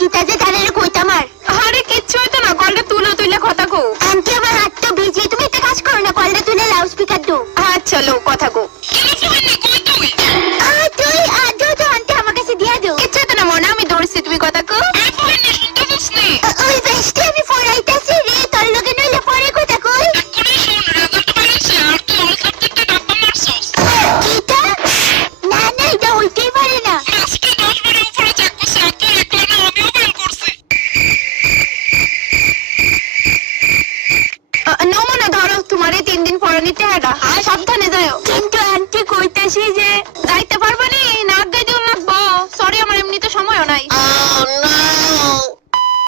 কিতা যে জানেন কইতাম আর আরে কিচ্ছু হইতো না, কলটা তুলে কথা কো। আন্টি আমার হাতটা ভিজে, তুমি একটা কাজ করো না, কলটা তুলে লাউড স্পিকার দাও। আচ্ছা লো কথা কো। তুই তো আন্টি আমার কাছে দিয়া দাও। কিচ্ছু হইতো না মনে, আমি ধরছি, তুমি কথা কো। ওই বেস্টে আমি পড়াইতাছি রে, তোর লগে নইলে পরে কথা কই। কিতা? না না, এটা হইতেই পারে না। নমুনা ধরো, তোমার এই 3 দিন পরে নিতে হবে, সাবধানে যাও।